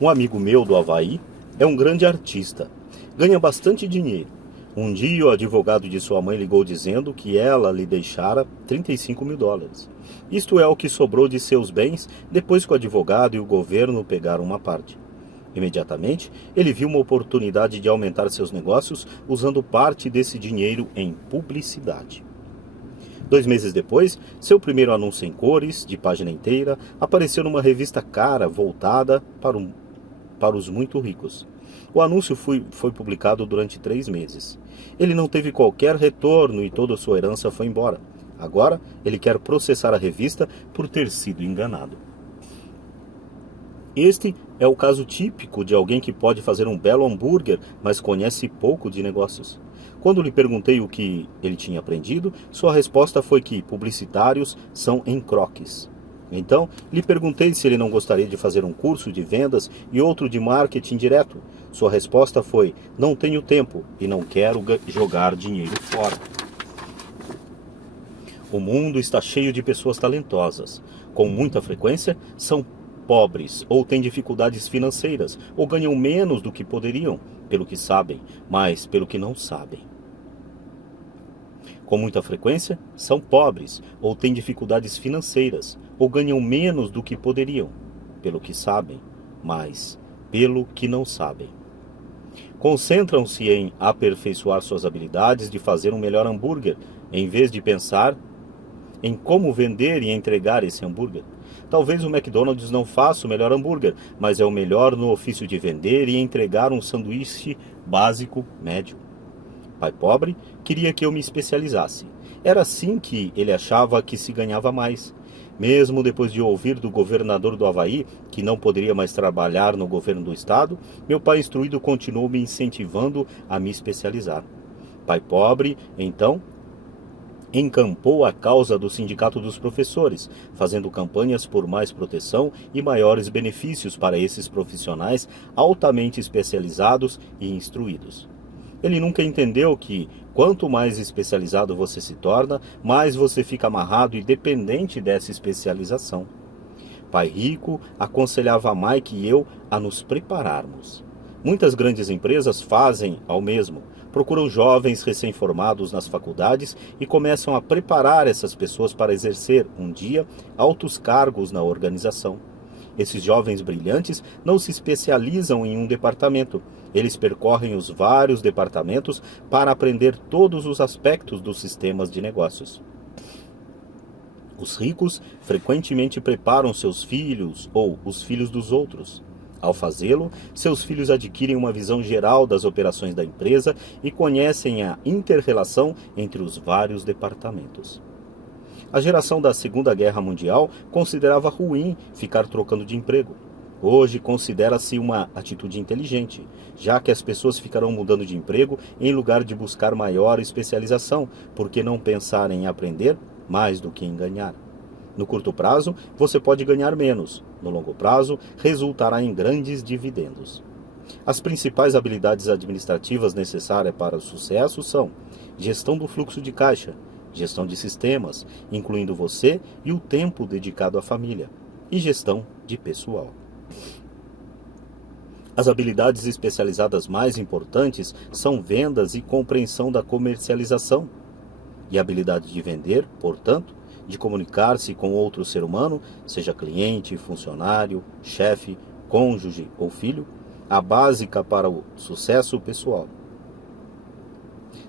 Um amigo meu do Havaí é um grande artista. Ganha bastante dinheiro. Um dia o advogado de sua mãe ligou dizendo que ela lhe deixara $35.000. Isto é o que sobrou de seus bens depois que o advogado e o governo pegaram uma parte. Imediatamente, ele viu uma oportunidade de aumentar seus negócios usando parte desse dinheiro em publicidade. 2 meses depois, seu primeiro anúncio em cores, de página inteira, apareceu numa revista cara voltada para os muito ricos. O anúncio foi publicado durante 3 meses. Ele não teve qualquer retorno e toda a sua herança foi embora. Agora, ele quer processar a revista por ter sido enganado. Este é o caso típico de alguém que pode fazer um belo hambúrguer, mas conhece pouco de negócios. Quando lhe perguntei o que ele tinha aprendido, sua resposta foi que publicitários são em croques. Então, lhe perguntei se ele não gostaria de fazer um curso de vendas e outro de marketing direto. Sua resposta foi: não tenho tempo e não quero jogar dinheiro fora. O mundo está cheio de pessoas talentosas. Com muita frequência, são pobres ou têm dificuldades financeiras ou ganham menos do que poderiam, pelo que sabem, mas pelo que não sabem. Com muita frequência, são pobres ou têm dificuldades financeiras ou ganham menos do que poderiam, pelo que sabem, mas pelo que não sabem. Concentram-se em aperfeiçoar suas habilidades de fazer um melhor hambúrguer, em vez de pensar em como vender e entregar esse hambúrguer. Talvez o McDonald's não faça o melhor hambúrguer, mas é o melhor no ofício de vender e entregar um sanduíche básico médio. Pai pobre queria que eu me especializasse. Era assim que ele achava que se ganhava mais. Mesmo depois de ouvir do governador do Havaí que não poderia mais trabalhar no governo do estado, meu pai instruído continuou me incentivando a me especializar. Pai pobre, então, encampou a causa do Sindicato dos Professores, fazendo campanhas por mais proteção e maiores benefícios para esses profissionais altamente especializados e instruídos. Ele nunca entendeu que, quanto mais especializado você se torna, mais você fica amarrado e dependente dessa especialização. Pai rico aconselhava Mike e eu a nos prepararmos. Muitas grandes empresas fazem ao mesmo. Procuram jovens recém-formados nas faculdades e começam a preparar essas pessoas para exercer, um dia, altos cargos na organização. Esses jovens brilhantes não se especializam em um departamento. Eles percorrem os vários departamentos para aprender todos os aspectos dos sistemas de negócios. Os ricos frequentemente preparam seus filhos ou os filhos dos outros. Ao fazê-lo, seus filhos adquirem uma visão geral das operações da empresa e conhecem a inter-relação entre os vários departamentos. A geração da Segunda Guerra Mundial considerava ruim ficar trocando de emprego. Hoje considera-se uma atitude inteligente, já que as pessoas ficarão mudando de emprego em lugar de buscar maior especialização, porque não pensar em aprender mais do que em ganhar. No curto prazo, você pode ganhar menos. No longo prazo, resultará em grandes dividendos. As principais habilidades administrativas necessárias para o sucesso são gestão do fluxo de caixa, gestão de sistemas, incluindo você e o tempo dedicado à família, e gestão de pessoal. As habilidades especializadas mais importantes são vendas e compreensão da comercialização. E a habilidade de vender, portanto, de comunicar-se com outro ser humano, seja cliente, funcionário, chefe, cônjuge ou filho, a básica para o sucesso pessoal.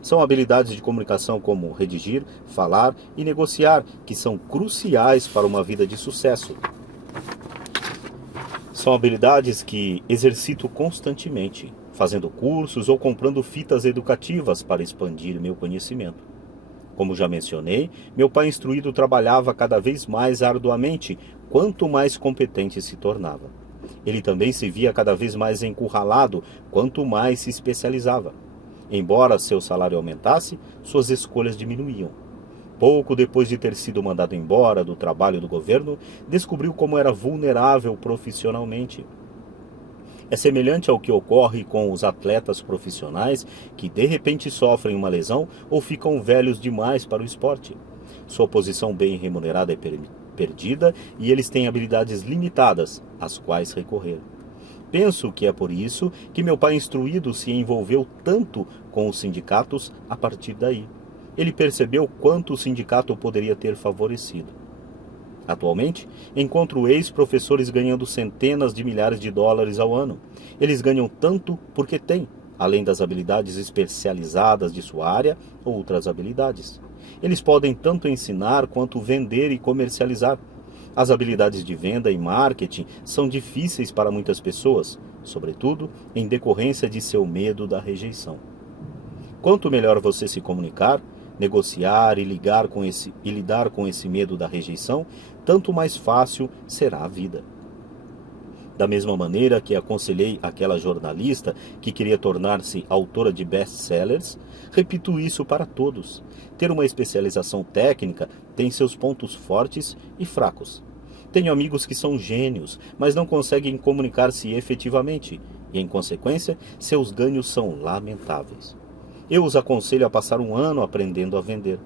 São habilidades de comunicação como redigir, falar e negociar, que são cruciais para uma vida de sucesso. São habilidades que exercito constantemente, fazendo cursos ou comprando fitas educativas para expandir meu conhecimento. Como já mencionei, meu pai instruído trabalhava cada vez mais arduamente, quanto mais competente se tornava. Ele também se via cada vez mais encurralado, quanto mais se especializava. Embora seu salário aumentasse, suas escolhas diminuíam. Pouco depois de ter sido mandado embora do trabalho do governo, descobriu como era vulnerável profissionalmente. É semelhante ao que ocorre com os atletas profissionais que de repente sofrem uma lesão ou ficam velhos demais para o esporte. Sua posição bem remunerada é perdida e eles têm habilidades limitadas às quais recorrer. Penso que é por isso que meu pai instruído se envolveu tanto com os sindicatos a partir daí. Ele percebeu quanto o sindicato poderia ter favorecido. Atualmente, encontro ex-professores ganhando centenas de milhares de dólares ao ano. Eles ganham tanto porque têm, além das habilidades especializadas de sua área, outras habilidades. Eles podem tanto ensinar quanto vender e comercializar. As habilidades de venda e marketing são difíceis para muitas pessoas, sobretudo em decorrência de seu medo da rejeição. Quanto melhor você se comunicar, negociar e lidar com esse medo da rejeição, tanto mais fácil será a vida. Da mesma maneira que aconselhei aquela jornalista que queria tornar-se autora de best-sellers, repito isso para todos. Ter uma especialização técnica tem seus pontos fortes e fracos. Tenho amigos que são gênios, mas não conseguem comunicar-se efetivamente, e, em consequência, seus ganhos são lamentáveis. Eu os aconselho a passar um ano aprendendo a vender.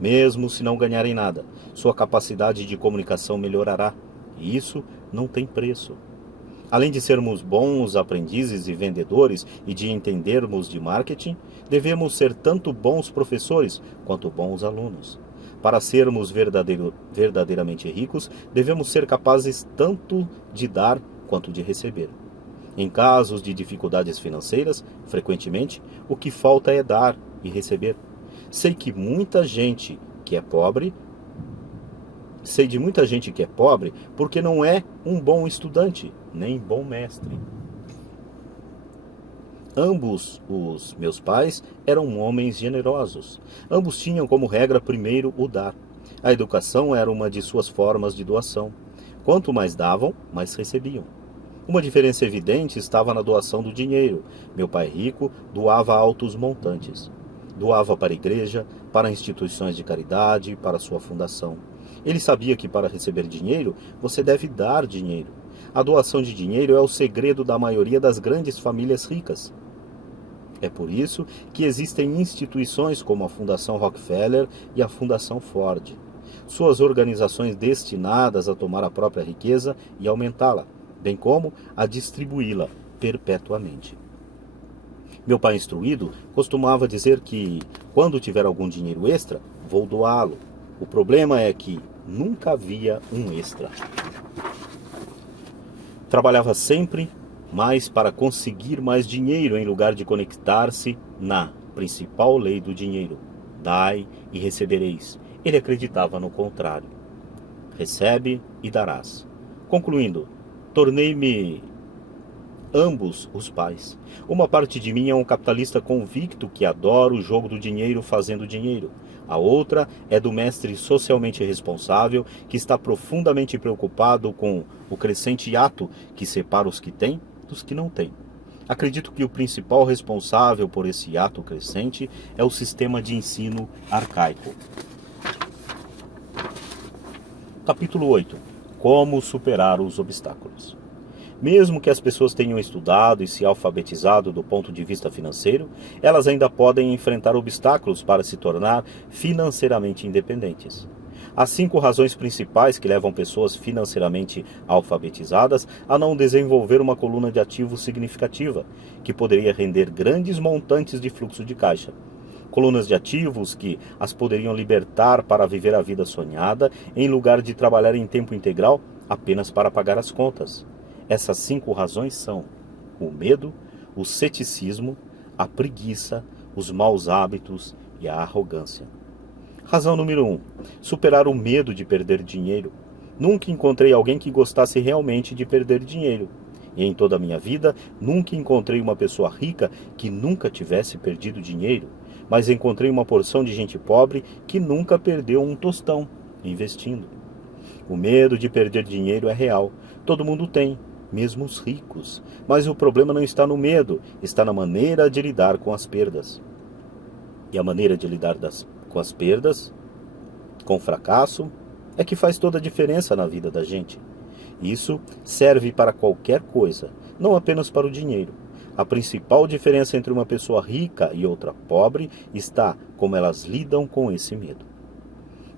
Mesmo se não ganharem nada, sua capacidade de comunicação melhorará, e isso não tem preço. Além de sermos bons aprendizes e vendedores e de entendermos de marketing, devemos ser tanto bons professores quanto bons alunos. Para sermos verdadeiramente ricos, devemos ser capazes tanto de dar quanto de receber. Em casos de dificuldades financeiras, frequentemente, o que falta é dar e receber. Sei de muita gente que é pobre porque não é um bom estudante, nem bom mestre. Ambos os meus pais eram homens generosos. Ambos tinham como regra primeiro o dar. A educação era uma de suas formas de doação. Quanto mais davam, mais recebiam. Uma diferença evidente estava na doação do dinheiro. Meu pai rico doava altos montantes. Doava para a igreja, para instituições de caridade, para sua fundação. Ele sabia que para receber dinheiro, você deve dar dinheiro. A doação de dinheiro é o segredo da maioria das grandes famílias ricas. É por isso que existem instituições como a Fundação Rockefeller e a Fundação Ford. Suas organizações destinadas a tomar a própria riqueza e aumentá-la, bem como a distribuí-la perpetuamente. Meu pai instruído costumava dizer que, quando tiver algum dinheiro extra, vou doá-lo. O problema é que nunca havia um extra. Trabalhava sempre mais para conseguir mais dinheiro em lugar de conectar-se na principal lei do dinheiro: dai e recebereis. Ele acreditava no contrário: recebe e darás. Concluindo, tornei-me ambos os pais. Uma parte de mim é um capitalista convicto que adora o jogo do dinheiro fazendo dinheiro. A outra é do mestre socialmente responsável que está profundamente preocupado com o crescente hiato que separa os que têm dos que não têm. Acredito que o principal responsável por esse hiato crescente é o sistema de ensino arcaico. Capítulo 8. Como superar os obstáculos. Mesmo que as pessoas tenham estudado e se alfabetizado do ponto de vista financeiro, elas ainda podem enfrentar obstáculos para se tornar financeiramente independentes. Há 5 razões principais que levam pessoas financeiramente alfabetizadas a não desenvolver uma coluna de ativos significativa, que poderia render grandes montantes de fluxo de caixa. Colunas de ativos que as poderiam libertar para viver a vida sonhada, em lugar de trabalhar em tempo integral apenas para pagar as contas. Essas 5 razões são o medo, o ceticismo, a preguiça, os maus hábitos e a arrogância. Razão número 1. Superar o medo de perder dinheiro. Nunca encontrei alguém que gostasse realmente de perder dinheiro. E em toda a minha vida, nunca encontrei uma pessoa rica que nunca tivesse perdido dinheiro. Mas encontrei uma porção de gente pobre que nunca perdeu um tostão investindo. O medo de perder dinheiro é real. Todo mundo tem, mesmo os ricos. Mas o problema não está no medo, está na maneira de lidar com as perdas. E a maneira de lidar com as perdas, com o fracasso, é que faz toda a diferença na vida da gente. Isso serve para qualquer coisa, não apenas para o dinheiro. A principal diferença entre uma pessoa rica e outra pobre está como elas lidam com esse medo.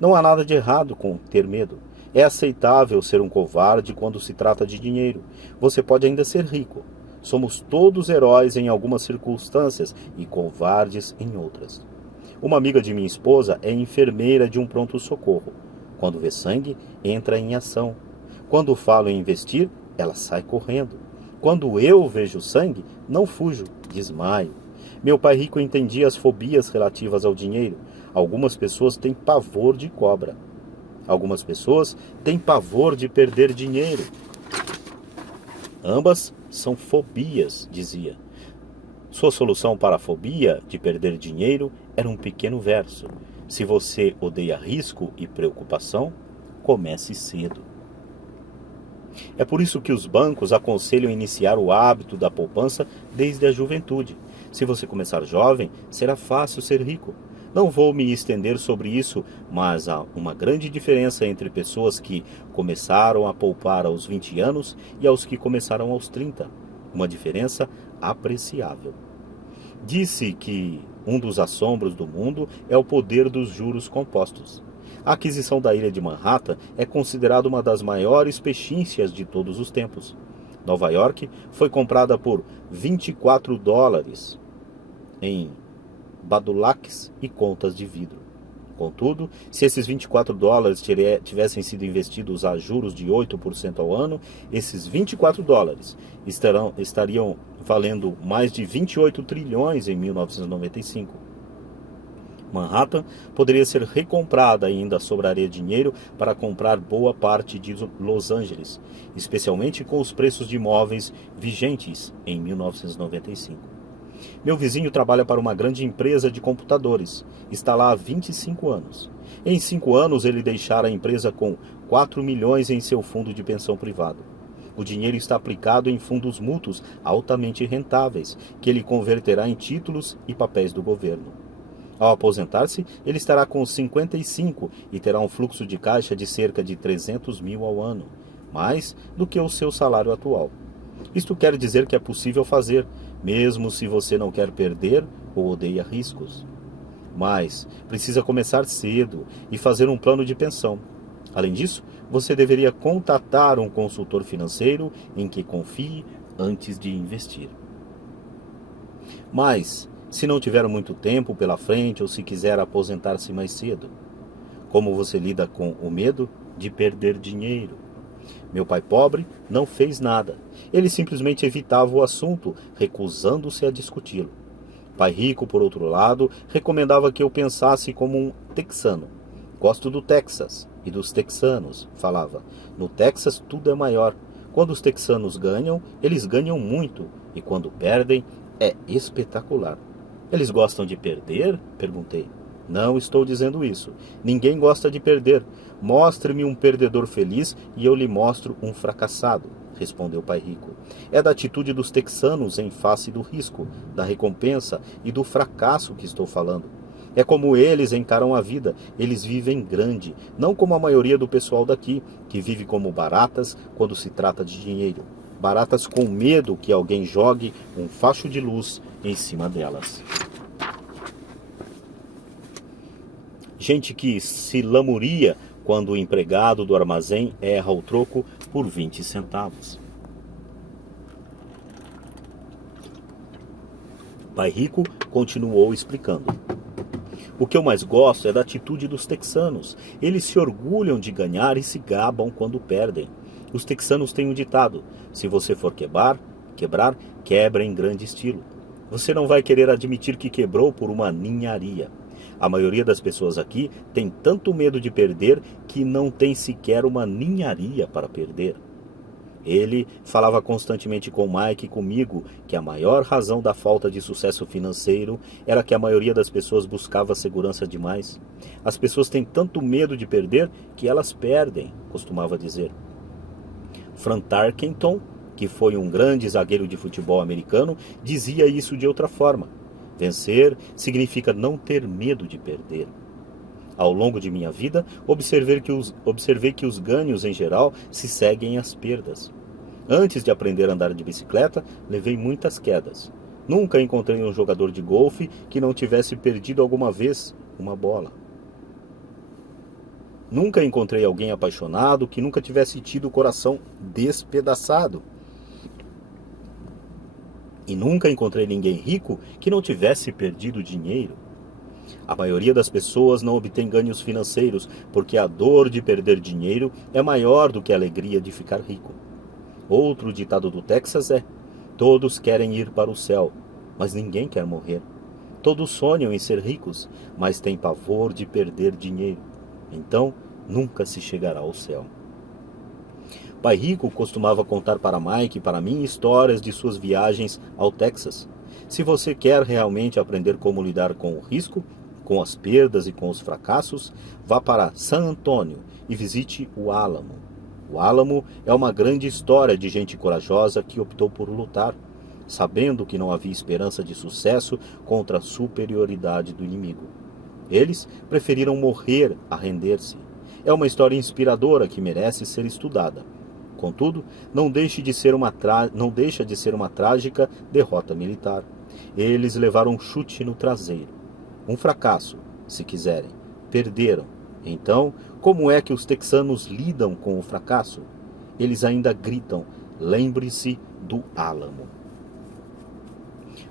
Não há nada de errado com ter medo. É aceitável ser um covarde quando se trata de dinheiro. Você pode ainda ser rico. Somos todos heróis em algumas circunstâncias e covardes em outras. Uma amiga de minha esposa é enfermeira de um pronto-socorro. Quando vê sangue, entra em ação. Quando falo em investir, ela sai correndo. Quando eu vejo sangue, não fujo, desmaio. Meu pai rico entendia as fobias relativas ao dinheiro. Algumas pessoas têm pavor de cobra. Algumas pessoas têm pavor de perder dinheiro. Ambas são fobias, dizia. Sua solução para a fobia de perder dinheiro era um pequeno verso. Se você odeia risco e preocupação, comece cedo. É por isso que os bancos aconselham iniciar o hábito da poupança desde a juventude. Se você começar jovem, será fácil ser rico. Não vou me estender sobre isso, mas há uma grande diferença entre pessoas que começaram a poupar aos 20 anos e aos que começaram aos 30. Uma diferença apreciável. Disse que um dos assombros do mundo é o poder dos juros compostos. A aquisição da ilha de Manhattan é considerada uma das maiores pechinchas de todos os tempos. Nova York foi comprada por $24 em badulaques e contas de vidro. Contudo, se esses $24 tivessem sido investidos a juros de 8% ao ano, esses $24 estariam valendo mais de 28 trilhões em 1995. Manhattan poderia ser recomprada e ainda sobraria dinheiro para comprar boa parte de Los Angeles, especialmente com os preços de imóveis vigentes em 1995. Meu vizinho trabalha para uma grande empresa de computadores. Está lá há 25 anos. Em 5 anos ele deixara a empresa com 4 milhões em seu fundo de pensão privado. O dinheiro está aplicado em fundos mútuos altamente rentáveis, que ele converterá em títulos e papéis do governo. Ao aposentar-se, ele estará com 55 e terá um fluxo de caixa de cerca de 300 mil ao ano, mais do que o seu salário atual. Isto quer dizer que é possível fazer, mesmo se você não quer perder ou odeia riscos. Mas precisa começar cedo e fazer um plano de pensão. Além disso, você deveria contatar um consultor financeiro em que confie antes de investir. Mas, se não tiver muito tempo pela frente ou se quiser aposentar-se mais cedo, como você lida com o medo de perder dinheiro? Meu pai pobre não fez nada. Ele simplesmente evitava o assunto, recusando-se a discuti-lo. Pai rico, por outro lado, recomendava que eu pensasse como um texano. Gosto do Texas e dos texanos, falava. No Texas tudo é maior. Quando os texanos ganham, eles ganham muito. E quando perdem, é espetacular. Eles gostam de perder? Perguntei. Não estou dizendo isso. Ninguém gosta de perder. Mostre-me um perdedor feliz e eu lhe mostro um fracassado, respondeu o pai rico. É da atitude dos texanos em face do risco, da recompensa e do fracasso que estou falando. É como eles encaram a vida. Eles vivem grande, não como a maioria do pessoal daqui, que vive como baratas quando se trata de dinheiro. Baratas com medo que alguém jogue um facho de luz em cima delas. Gente que se lamuria quando o empregado do armazém erra o troco por 20 centavos. Pai rico continuou explicando. O que eu mais gosto é da atitude dos texanos. Eles se orgulham de ganhar e se gabam quando perdem. Os texanos têm um ditado: se você for quebrar, quebra em grande estilo. Você não vai querer admitir que quebrou por uma ninharia. A maioria das pessoas aqui tem tanto medo de perder que não tem sequer uma ninharia para perder. Ele falava constantemente com Mike e comigo que a maior razão da falta de sucesso financeiro era que a maioria das pessoas buscava segurança demais. As pessoas têm tanto medo de perder que elas perdem, costumava dizer. Fran Tarkenton, que foi um grande zagueiro de futebol americano, dizia isso de outra forma. Vencer significa não ter medo de perder. Ao longo de minha vida, observei que os ganhos em geral se seguem às perdas. Antes de aprender a andar de bicicleta, levei muitas quedas. Nunca encontrei um jogador de golfe que não tivesse perdido alguma vez uma bola. Nunca encontrei alguém apaixonado que nunca tivesse tido o coração despedaçado. E nunca encontrei ninguém rico que não tivesse perdido dinheiro. A maioria das pessoas não obtém ganhos financeiros porque a dor de perder dinheiro é maior do que a alegria de ficar rico. Outro ditado do Texas é: todos querem ir para o céu, mas ninguém quer morrer. Todos sonham em ser ricos, mas têm pavor de perder dinheiro. Então, nunca se chegará ao céu. Pai Rico costumava contar para Mike e para mim histórias de suas viagens ao Texas. Se você quer realmente aprender como lidar com o risco, com as perdas e com os fracassos, vá para San Antônio e visite o Álamo. O Álamo é uma grande história de gente corajosa que optou por lutar, sabendo que não havia esperança de sucesso contra a superioridade do inimigo. Eles preferiram morrer a render-se. É uma história inspiradora que merece ser estudada. Contudo, não deixa de ser uma trágica derrota militar. Eles levaram um chute no traseiro. Um fracasso, se quiserem. Perderam. Então, como é que os texanos lidam com o fracasso? Eles ainda gritam: lembre-se do Álamo.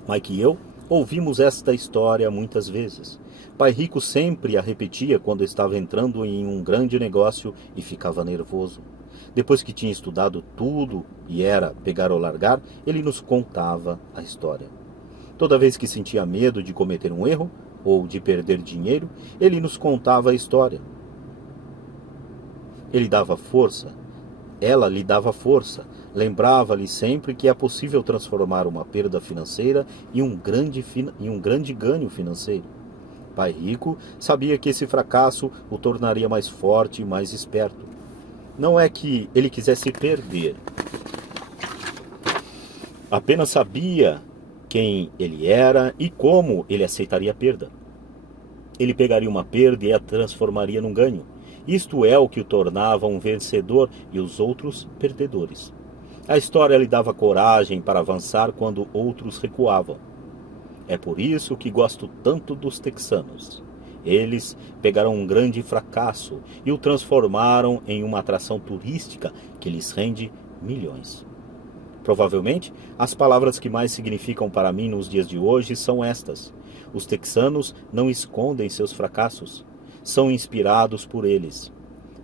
Mike e eu ouvimos esta história muitas vezes. Pai Rico sempre a repetia quando estava entrando em um grande negócio e ficava nervoso. Depois que tinha estudado tudo e era pegar ou largar, ele nos contava a história. Toda vez que sentia medo de cometer um erro ou de perder dinheiro, ele nos contava a história. Ele dava força. Ela lhe dava força. Lembrava-lhe sempre que é possível transformar uma perda financeira em um grande ganho financeiro. Pai Rico sabia que esse fracasso o tornaria mais forte e mais esperto. Não é que ele quisesse perder. Apenas sabia quem ele era e como ele aceitaria a perda. Ele pegaria uma perda e a transformaria num ganho. Isto é o que o tornava um vencedor e os outros perdedores. A história lhe dava coragem para avançar quando outros recuavam. É por isso que gosto tanto dos texanos. Eles pegaram um grande fracasso e o transformaram em uma atração turística que lhes rende milhões. Provavelmente, as palavras que mais significam para mim nos dias de hoje são estas: os texanos não escondem seus fracassos, são inspirados por eles.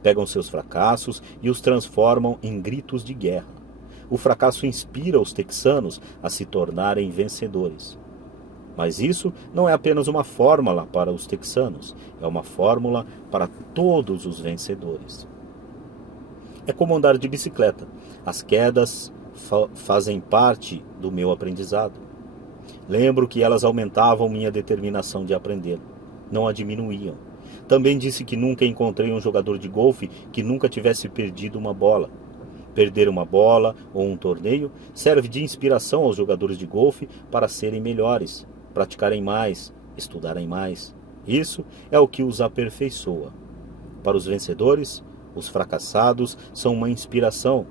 Pegam seus fracassos e os transformam em gritos de guerra. O fracasso inspira os texanos a se tornarem vencedores. Mas isso não é apenas uma fórmula para os texanos, é uma fórmula para todos os vencedores. É como andar de bicicleta. As quedas fazem parte do meu aprendizado. Lembro que elas aumentavam minha determinação de aprender, não a diminuíam. Também disse que nunca encontrei um jogador de golfe que nunca tivesse perdido uma bola. Perder uma bola ou um torneio serve de inspiração aos jogadores de golfe para serem melhores, praticarem mais, estudarem mais. Isso é o que os aperfeiçoa. Para os vencedores, os fracassados são uma inspiração.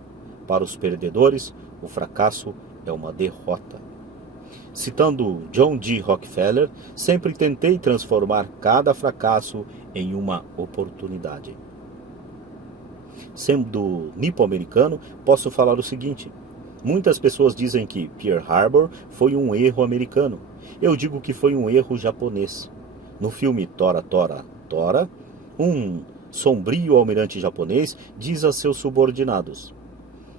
Para os perdedores, o fracasso é uma derrota. Citando John D. Rockefeller, sempre tentei transformar cada fracasso em uma oportunidade. Sendo nipo-americano, posso falar o seguinte: muitas pessoas dizem que Pearl Harbor foi um erro americano. Eu digo que foi um erro japonês. No filme Tora, Tora, Tora, um sombrio almirante japonês diz a seus subordinados: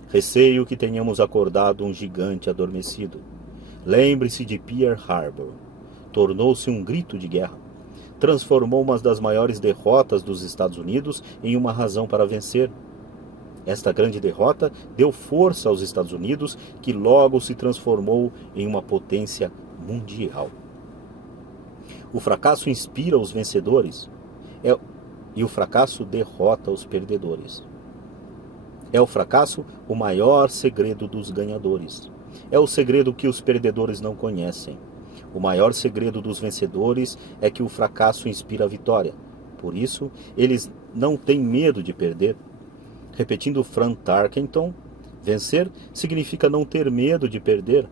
receio que tenhamos acordado um gigante adormecido. Lembre-se de Pearl Harbor. Tornou-se um grito de guerra. Transformou uma das maiores derrotas dos Estados Unidos em uma razão para vencer. Esta grande derrota deu força aos Estados Unidos, que logo se transformou em uma potência mundial. O fracasso inspira os vencedores e o fracasso derrota os perdedores. É o fracasso o maior segredo dos ganhadores. É o segredo que os perdedores não conhecem. O maior segredo dos vencedores é que o fracasso inspira a vitória. Por isso, eles não têm medo de perder. Repetindo Frank Tarkenton, vencer significa não ter medo de perder.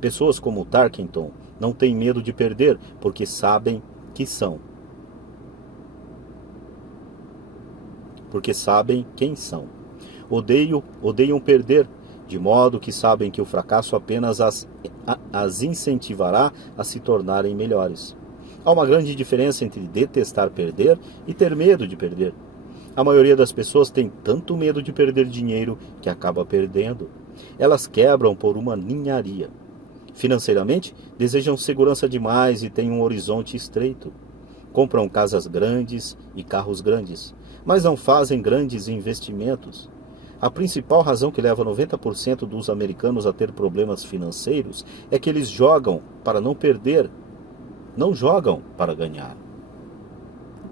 Pessoas como Tarkenton não têm medo de perder porque sabem que são. porque sabem quem são. Odeiam perder, de modo que sabem que o fracasso apenas as incentivará a se tornarem melhores. Há uma grande diferença entre detestar perder e ter medo de perder. A maioria das pessoas tem tanto medo de perder dinheiro que acaba perdendo. Elas quebram por uma ninharia. Financeiramente, desejam segurança demais e têm um horizonte estreito. Compram casas grandes e carros grandes, mas não fazem grandes investimentos. A principal razão que leva 90% dos americanos a ter problemas financeiros é que eles jogam para não perder, não jogam para ganhar.